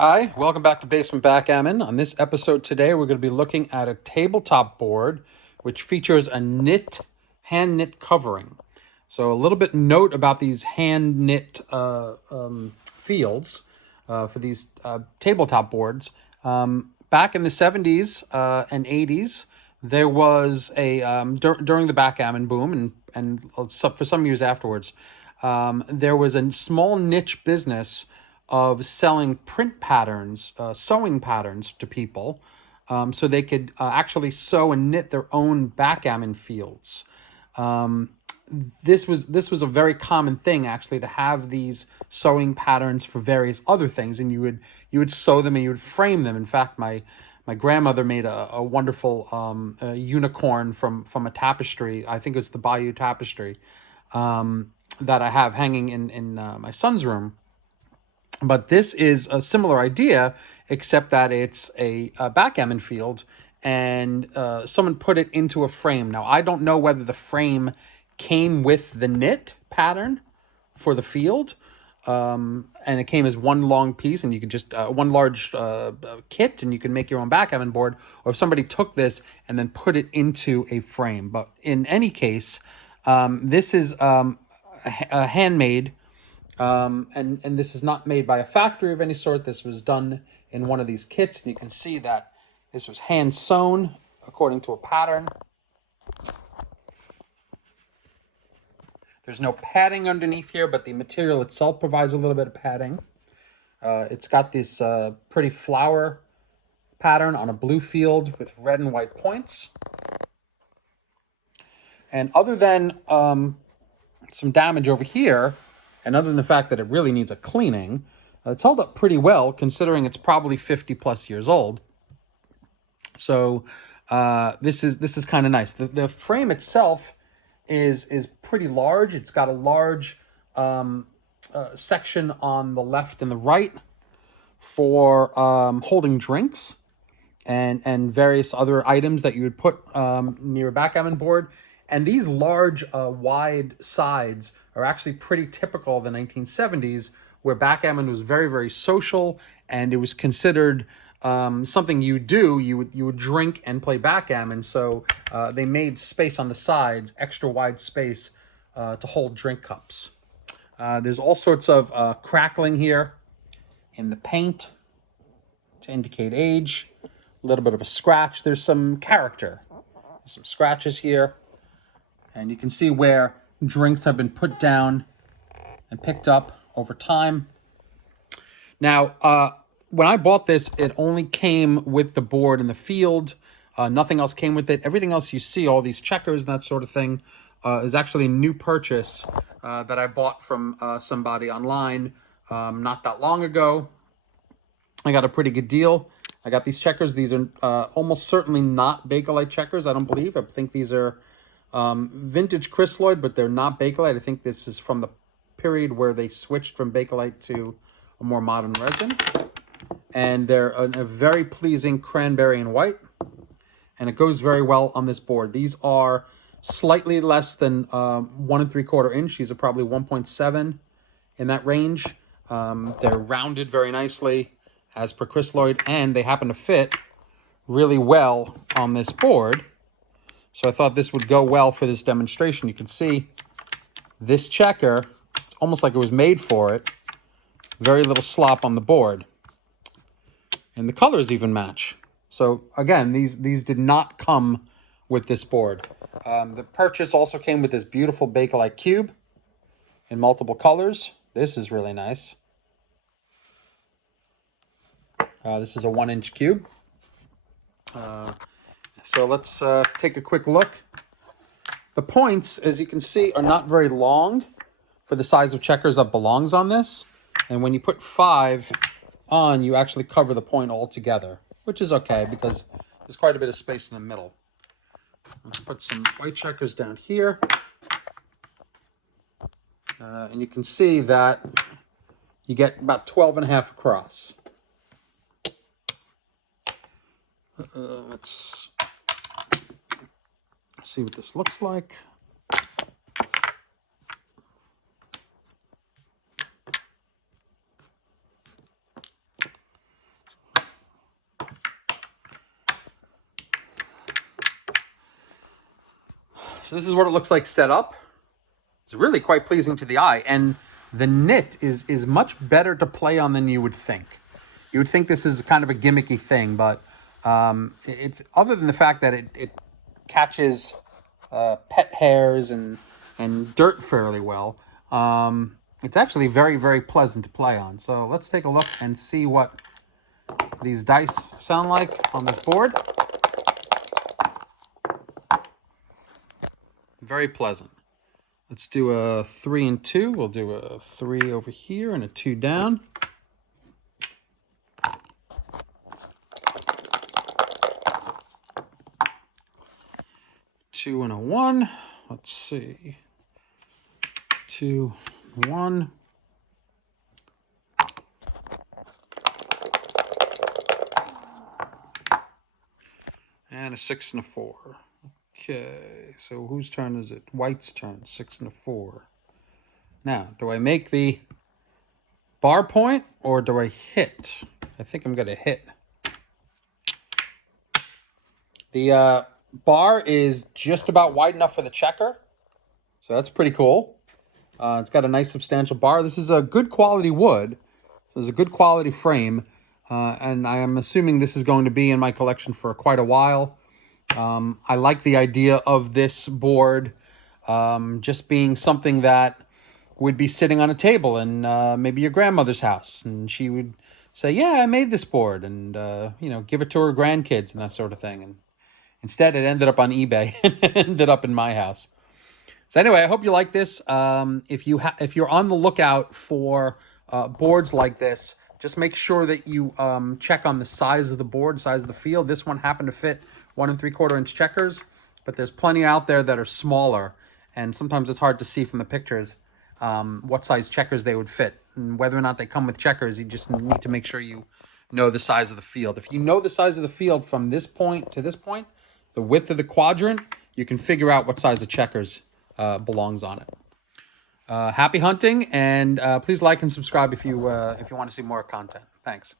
Hi, welcome back to Basement Backgammon. On this episode today, we're going to be looking at a tabletop board which features a hand knit covering. So a little bit note about these hand knit fields for these tabletop boards. Back in the 70s and 80s, there was a during the backgammon boom and for some years afterwards, there was a small niche business of selling print patterns, sewing patterns to people, so they could actually sew and knit their own backgammon fields. This was a very common thing actually to have these sewing patterns for various other things, and you would sew them and you would frame them. In fact, my grandmother made a wonderful unicorn from a tapestry. I think it's the Bayou tapestry that I have hanging in my son's room. But this is a similar idea, except that it's a backgammon field, and someone put it into a frame. Now, I don't know whether the frame came with the knit pattern for the field, and it came as one long piece, and you could just one large kit, and you can make your own backgammon board, or if somebody took this and then put it into a frame. But in any case, this is a handmade. And this is not made by a factory of any sort. This was done in one of these kits, and you can see that this was hand sewn according to a pattern. There's no padding underneath here, but the material itself provides a little bit of padding. It's got this pretty flower pattern on a blue field with red and white points. And other than some damage over here, and other than the fact that it really needs a cleaning, it's held up pretty well considering it's probably 50 plus years old. So this is kind of nice. The frame itself is pretty large. It's got a large section on the left and the right for holding drinks and various other items that you would put near a backgammon board. And these large, wide sides are actually pretty typical of the 1970s, where backgammon was very, very social, and it was considered something you do. You would drink and play backgammon, so they made space on the sides, extra wide space to hold drink cups. There's all sorts of crackling here in the paint to indicate age. A little bit of a scratch. There's some character. There's some scratches here. And you can see where drinks have been put down and picked up over time. Now, when I bought this, it only came with the board and the field. Nothing else came with it. Everything else you see, all these checkers and that sort of thing, is actually a new purchase that I bought from somebody online not that long ago. I got a pretty good deal. I got these checkers. These are almost certainly not Bakelite checkers, I don't believe. I think these are vintage Chrysaloid, but they're not Bakelite. I think this is from the period where they switched from Bakelite to a more modern resin. And they're a very pleasing cranberry and white. And it goes very well on this board. These are slightly less than 1 3/4 inch. These are probably 1.7 in that range. They're rounded very nicely as per Chrysaloid, and they happen to fit really well on this board. So I thought this would go well for this demonstration. You can see this checker, it's almost like it was made for it. Very little slop on the board. And the colors even match. So again, these did not come with this board. The purchase also came with this beautiful Bakelite cube in multiple colors. This is really nice. This is a 1-inch cube. So let's take a quick look. The points, as you can see, are not very long for the size of checkers that belongs on this. And when you put 5 on, you actually cover the point altogether, which is okay because there's quite a bit of space in the middle. Let's put some white checkers down here. And you can see that you get about 12.5 across. Let's see what this looks like. So this is what it looks like set up. It's really quite pleasing to the eye, and the knit is much better to play on than you would think. You would think this is kind of a gimmicky thing, but it's other than the fact that it catches pet hairs and dirt fairly well. It's actually very, very pleasant to play on. So let's take a look and see what these dice sound like on this board. Very pleasant. Let's do a 3 and 2. We'll do a 3 over here and a 2 down. Two and a 1. Let's see. 2, 1. And a 6 and a 4. Okay, so whose turn is it? White's turn, 6 and a 4. Now, do I make the bar point or do I hit? I think I'm going to hit. The bar is just about wide enough for the checker, so that's pretty cool. It's got a nice substantial bar. This is a good quality wood, so it's a good quality frame, and I am assuming this is going to be in my collection for quite a while. I like the idea of this board just being something that would be sitting on a table in maybe your grandmother's house, and she would say, yeah, I made this board, and give it to her grandkids and that sort of thing. And instead, it ended up on eBay and ended up in my house. So anyway, I hope you like this. If you're on the lookout for boards like this, just make sure that you check on the size of the board, size of the field. This one happened to fit 1 3/4 inch checkers, but there's plenty out there that are smaller, and sometimes it's hard to see from the pictures what size checkers they would fit. And whether or not they come with checkers, you just need to make sure you know the size of the field. If you know the size of the field from this point to this point, the width of the quadrant, you can figure out what size of checkers belongs on it. Happy hunting, and please like and subscribe if you want to see more content. Thanks.